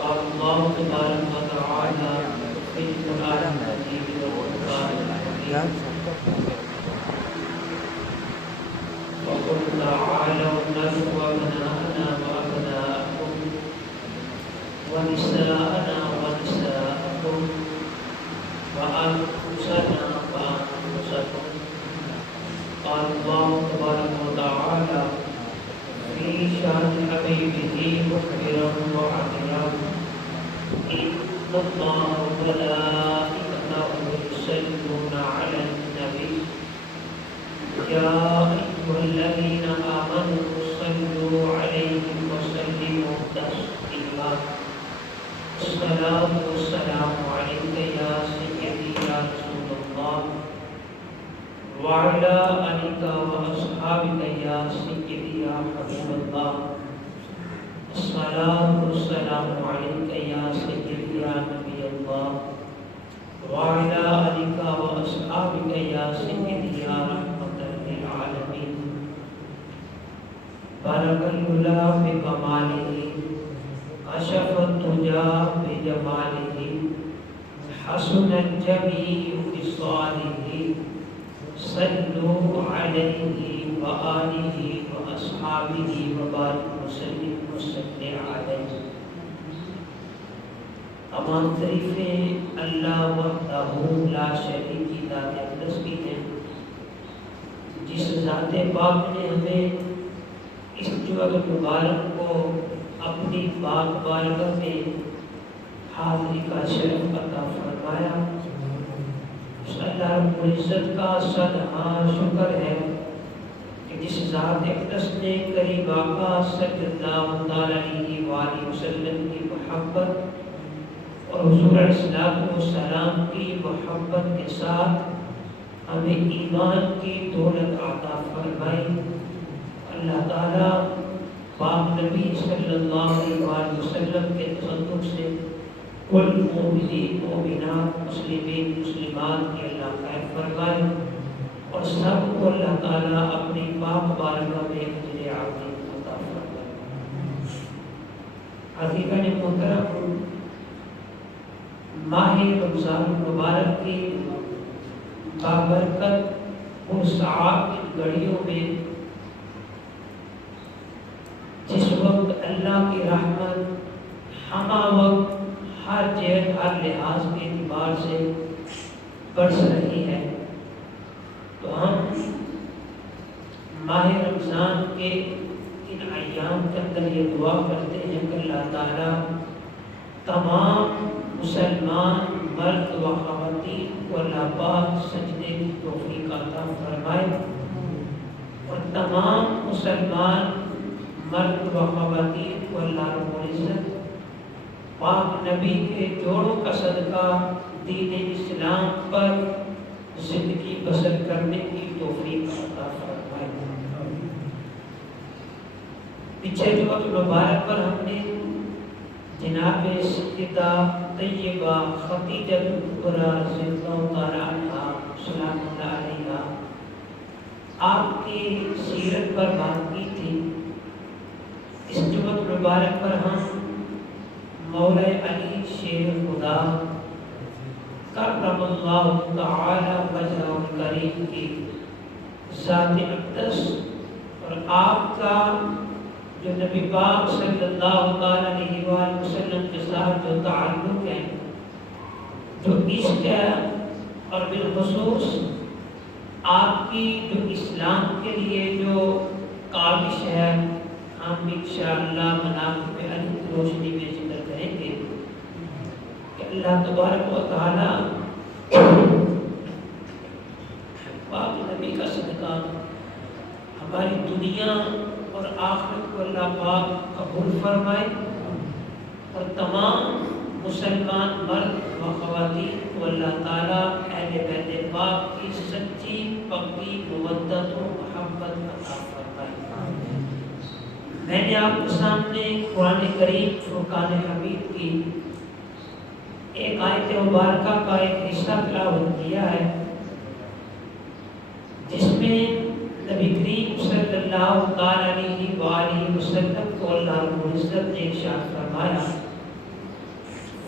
قال الله تبارك وتعالى في القرآن المجيد والقرآن الحكيم وقل تعالوا ندعو أبناءنا وأبناءكم ونساءنا ونساءكم وأنفسنا وأنفسكم. قال الله تبارك وتعالى في شأن حبيبه مخبرا وعذرا إن الله وملائكته يصلون على النبي يا أيها الذين آمنوا صلوا عليه وسلموا تسليما. الصلاة والسلام عليك يا سيدي يا رسول الله وعلى آلك وأصحابك يا سيدي يا حبيب الله. الصلاة والسلام عليك يا سيدي يا نبي الله وعلى آلك وأصحابك يا سيدي يا رحمة للعالمين. بارك العلا بكماله كشف الدجى بجماله حسن الجميع بصالحه صلوا عليه وآله وأصحابه وبارك وسلم وسلم عليه. تمام تعریفیں اللہ وحدہ لا شریک کی ذات اقدس کی ہیں، جس ذات پاک نے ہمیں اس جمعہ مبارک کو اپنی پاک بارگاہ میں حاضری کا شرف عطا فرمایا۔ اللہ رب العزت کا صد شکر ہے کہ جس ذات اقدس نے قریب آقا صلی اللہ علیہ وآلہ وسلم کی محبت اور حضور علیہ السلام کی محبت کے ساتھ ہمیں ایمان کی دولت عطا فرمائی۔ اللہ تعالیٰ پاک نبی صلی اللہ علیہ وآلہ وسلم کے تصدق سے کل مومنین مومنات مسلمین مسلمات کی اللہ خیر فرمائے اور سب کو اللہ تعالیٰ اپنی پاک بارگاہ میں اجر عظیم عطا فرمائے۔ عزیزان محترم، ماہ رمضان المبارک کی بابرکت پرسعاد گھڑیوں میں جس وقت اللہ کی رحمت ہمہ وقت ہر جہت ہر لحاظ کے اعتبار سے برس رہی ہے، تو ہم ماہ رمضان کے ان ایام کے اندر یہ دعا کرتے ہیں کہ اللہ تعالیٰ تمام مسلمان مرد و خواتین کو اللہ پاک سجدے کی توفیق عطا فرمائے اور تمام مسلمان مرد و خواتین کو اللہ رب العزت پاک نبی کے جوڑوں کا صدقہ دین اسلام پر زندگی بسر کرنے کی توفیق عطا فرمائے۔ پچھلے وقت مبارک پر ہم نے جناب سیدہ طیبہ خدیجہ کبریٰ رضی اللہ تعالیٰ عنہا سلام اللہ علیہا آپ کی سیرت پر بات کی تھی۔ اس جمعہ مبارک پر ہم مولا علی شیر خدا کرم اللہ تعالی وجہہ الکریم کی ذات اقدس اور آپ کا جو نبی پاک صلی اللہ علیہ وآلہ وسلم کے ساتھ جو تعلق ہے، جو عشق ہے، اور بالخصوص آپ کی جو اسلام کے لیے جو کاوش ہے، ہم انشاءاللہ مناقب علی کی روشنی میں ذکر کریں گے کہ اللہ تبارک و تعالی پاک نبی کا صدقہ ہماری دنیا اور آخرت کو اللہ پاک قبول فرمائے اور تمام مسلمان مرد و خواتین کو اللہ تعالیٰ اہل بیت پاک کی سچی پکی مودت و محبت عطا فرمائے۔ میں نے آپ کے سامنے قرآن کریم فرقان حمید کی ایک آیت مبارکہ کا ایک حصہ تلاوت کیا ہے، جس میں نبی کریم صلی اللہ علیہ وآلہ وسلم کو اللہ رب العزت نے ارشاد فرمایا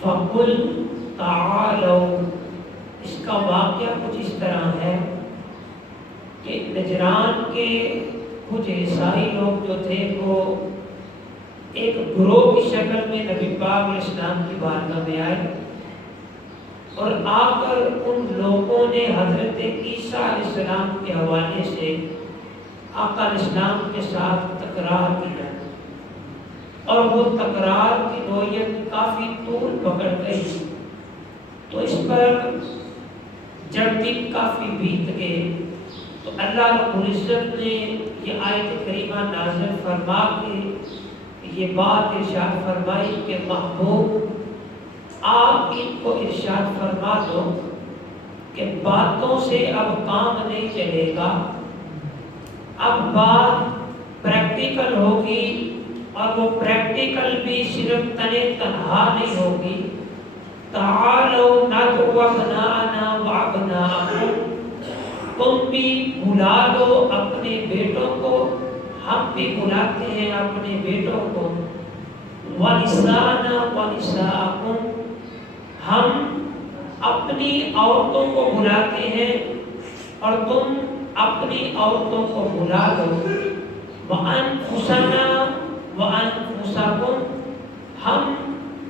فقل تعالوا، اس کا واقعہ کچھ اس طرح ہے کہ نجران کے کچھ عیسائی لوگ جو تھے وہ ایک گروہ کی شکل میں نبی پاک علیہ السلام کی بارگاہ میں آئے، اور آ کر ان لوگوں نے حضرت عیسیٰ علیہ السلام کے حوالے سے آقا علیہ السلام کے ساتھ تکرار کیا، اور وہ تکرار کی نوعیت کافی طول پکڑ گئی، تو اس پر جب دن کافی بیت گئے تو اللہ رب العزت نے یہ آیت کریمہ نازل فرما کے یہ بات ارشاد فرمائی کہ محبوب آپ ان کو ارشاد فرما دو کہ باتوں سے اب کام نہیں چلے گا، اب بات پریکٹیکل ہوگی، اور وہ پریکٹیکل بھی صرف تنہا نہیں ہوگی۔ تعالوا ندعو ابناءنا وابناءکم، تم بھی بلا دو اپنے بیٹوں کو، ہم بھی بلاتے ہیں اپنے بیٹوں کو، ونساءنا ونساءکم، ہم اپنی عورتوں کو بلاتے ہیں اور تم اپنی عورتوں کو بلا دو، وانفسنا وانفسکم، ہم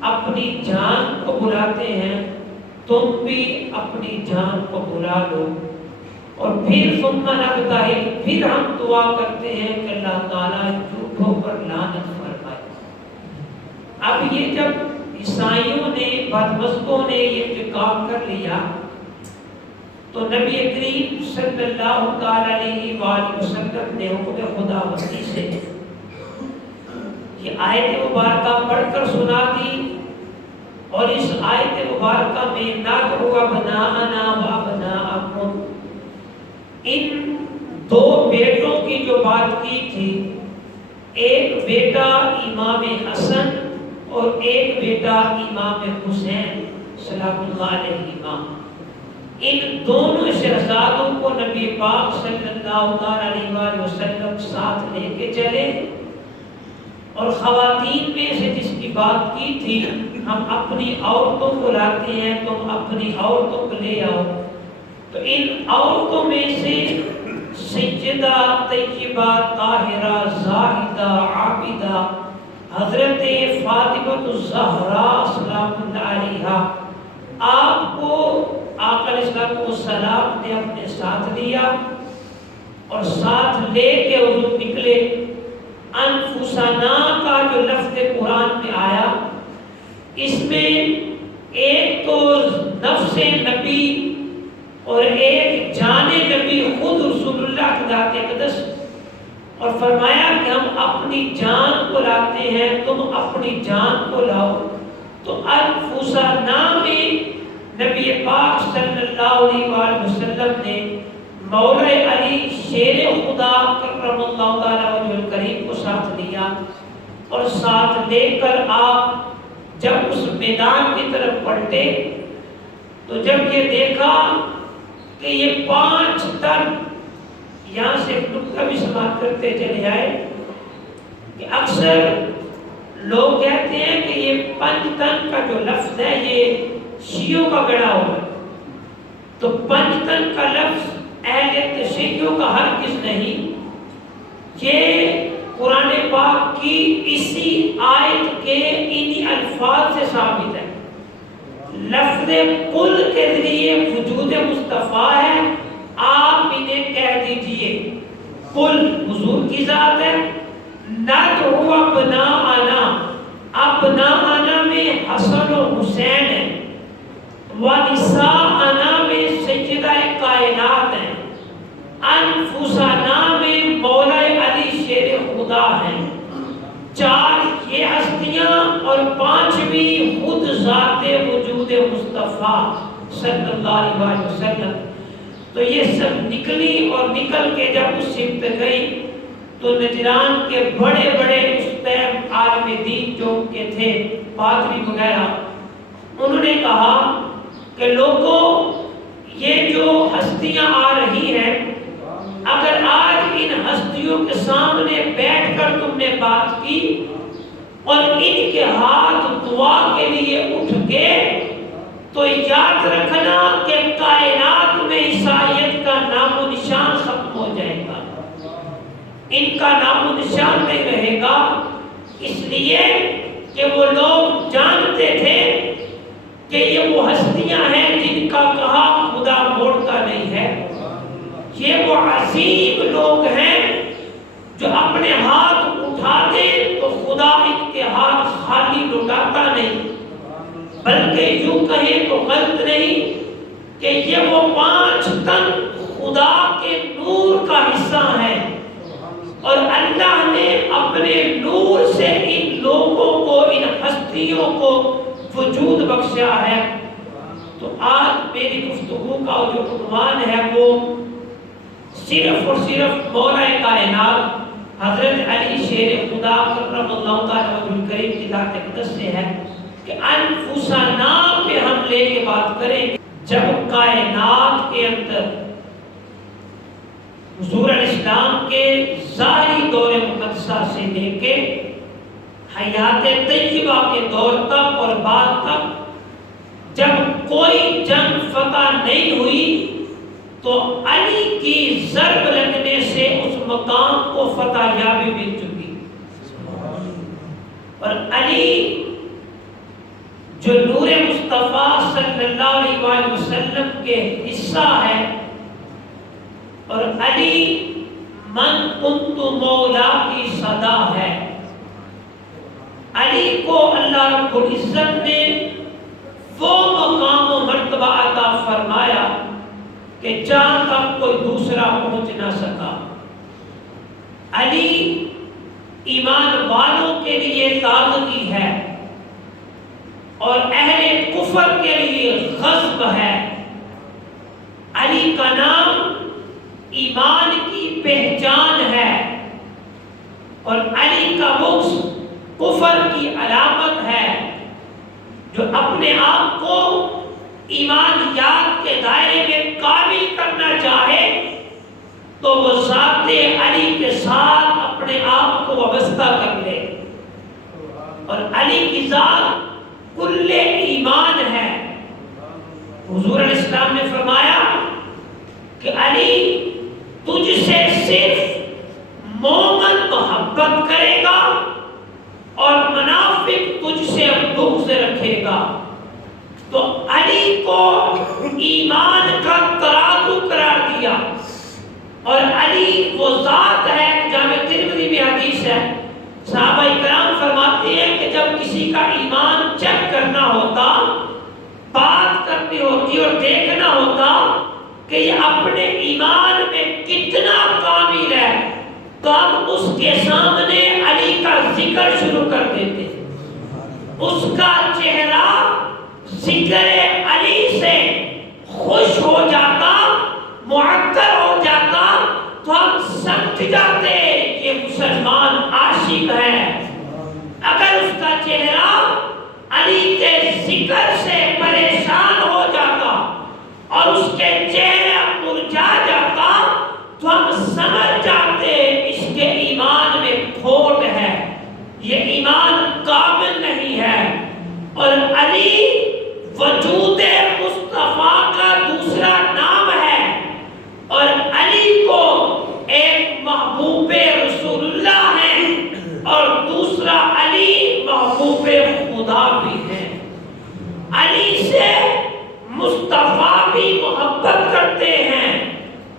اپنی جان کو بلاتے ہیں، تم بھی اپنی جان کو بلا لو، اور پھر ثم نبتہل، پھر ہم دعا کرتے ہیں کہ اللہ تعالیٰ جھوٹوں پر لعنت فرمائے۔ اب یہ جب عیسائیوں نے بدمستوں نے یہ کام کر لیا تو نبی کریم صلی اللہ تعالی علیہ وآلہ وسلم نے حکم خداوندی سے یہ آیت مبارکہ پڑھ کر سنا دی، اور اس آیت مبارکہ میں ندعو ابناءنا وابناءکم، ان دو بیٹوں کی جو بات کی تھی، ایک بیٹا امام حسن اور ایک بیٹا امام حسین سلام اللہ علیہما، ان دونوں شہزادوں کو نبی پاک صلی اللہ علیہ وآلہ وسلم ساتھ لے کے چلے، اور خواتین میں سے جس کی بات کی تھی ہم اپنی عورتوں کو لاتے ہیں، تم اپنی عورتوں کو لے آؤ، تو ان عورتوں میں سے سیدہ طیبہ طاہرہ زاہدہ عابدہ حضرت فاطمہ الزہراء سلام اللہ علیہا، آپ کو آقا علیہ السلام نے اپنے ساتھ لیا، اور ساتھ لے کے حضور نکلے۔ انفسنا کا جو لفظ قرآن میں آیا، اس میں ایک تو نفس نبی اور ایک جان نبی خود رسول اللہ کی ذات اقدس، اور فرمایا کہ ہم اپنی جان کو لاتے ہیں، تم اپنی جان کو لاؤ، تو انفسنا میں نبی پاک صلی اللہ علیہ وآلہ وسلم نے مولا علی شیر خدا کرم اللہ تعالی وجہ الکریم کو ساتھ لیا، اور ساتھ لے کر آپ جب اس میدان کی طرف پلٹے تو جب یہ دیکھا کہ یہ 5 تن، یہاں سے ایک نکتہ بھی سماعت کرتے چلے آئے کہ اکثر لوگ کہتے ہیں کہ یہ 5 تن کا جو لفظ ہے یہ شیعوں کا گڑا ہوا ہے، تو 5 تن کا لفظ اہل تشیعوں کا ہرگز نہیں، یہ قرآن پاک کی اسی آیت کے انہی الفاظ سے ثابت ہے۔ لفظ قل کے ذریعے وجود مصطفیٰ ہے، آپ انہیں کہہ دیجئے قل حضور کی ذات ہے، ندعو ابناءنا، ابناءنا میں حسن و حسین ہے، ونساءنا میں سیدہ کائنات ہیں، انفسنا میں مولا علی شیر خدا ہیں، 4 یہ ہستیاں اور 5ویں خود ذات وجود مصطفیٰ صلی اللہ علیہ وسلم۔ تو یہ سب نکلی، اور نکل کے جب اس سمت گئی تو نجران کے بڑے بڑے اس ٹائم عالم دین جو ان کے تھے پادری وغیرہ، انہوں نے کہا کہ لوگوں یہ جو ہستیاں آ رہی ہیں، اگر آج ان ہستیوں کے سامنے بیٹھ کر تم نے بات کی اور ان کے ہاتھ دعا کے لیے اٹھ گئے یہ کہ وہ لوگ جانتے تھے کہ یہ وہ ہستیاں ہیں جن کا کہا خدا موڑتا نہیں ہے، یہ وہ عظیم لوگ ہیں جو اپنے ہاتھ اٹھا دے تو خدا ان کے ہاتھ خالی لوٹاتا نہیں، بلکہ یوں کہیں تو غلط نہیں کہ یہ وہ 5 تن خدا کے نور کا حصہ ہیں، اور اللہ نے اپنے نور سے ان لوگوں کو، ان ہستیوں کو وجود بخشا ہے۔ تو آج میری گفتگو کا جو عنوان ہے وہ صرف اور صرف مولا کائنات حضرت علی شیر خدا کرم اللہ تعالیٰ وجہ الکریم کی ذات اقدس سے ہے کہ انفسنا پہ ہم لے کے بات کریں گے۔ جب کائنات کے اندر حضور علیہ السلام کے ظاہری دور مقدسہ سے لے کے حیات طیبہ کے دور تک اور بعد تک جب کوئی جنگ فتح نہیں ہوئی تو علی کی ضرب لگنے سے اس مقام کو فتح یابی مل چکی، اور علی جو نور مصطفیٰ صلی اللہ علیہ وآلہ وسلم کے حصہ ہے، اور علی من کنت مولا کی صدا ہے۔ علی کو اللہ رب العزت نے وہ مقام و مرتبہ عطا فرمایا کہ جہاں تک کوئی دوسرا پہنچ نہ سکا۔ علی ایمان والوں کے لیے تازگی ہے اور اہل کفر کے لیے غضب ہے۔ علی کا نام ایمان کی پہچان ہے، اور علی کا بغض کفر کی علامت ہے۔ جو اپنے آپ کو ایمانیات کے دائرے میں قابل کرنا چاہے تو وہ ذات علی کے ساتھ اپنے آپ کو وابستہ کر لے، اور علی کی ذات کل ایمان ہے۔ حضور علیہ السلام نے فرمایا کہ علی تجھ سے صرف مومن محبت کرے گا اور منافق تجھ سے بغض رکھے گا۔ تو علی کو ایمان کا ترازو قرار دیا، اور علی وہ ذات ہے، جامع ترمذی میں حدیث ہے، صحابہ کرام فرماتے ہیں کہ جب کسی کا ایمان چیک کرنا ہوتا، بات کرنی ہوتی اور دیکھنا ہوتا کہ یہ اپنے ایمان میں کتنا کامل ہے، تو ہم اس کے سامنے علی کا ذکر شروع کر دیتے، اس کا چہرہ ذکر علی سے خوش ہو جاتا، معطر ہو جاتا، تو ہم سمجھ جاتے یہ مسلمان عاشق ہے۔ اگر اس کا چہرہ علی کے ذکر سے پریشان ہو جاتا اور اس کے چہرے مرجھا جاتا تو ہم سمجھ جاتے اس کے ایمان میں کھوٹ ہے، یہ ایمان کامل نہیں ہے۔ اور علی وجود مصطفیٰ کا دوسرا نام ہے، اور علی کو ایک محبوب رسول اللہ ہے اور دوسرا علی محبوب خدا بھی ہے۔ علی سے مصطفیٰ بھی محبت کرتے ہیں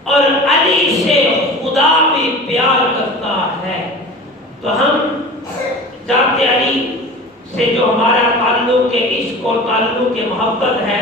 اور علی سے خدا بھی پیار کرتا ہے۔ تو ہم ذات علی سے جو ہمارا تعلق عشق اور تعلق محبت ہے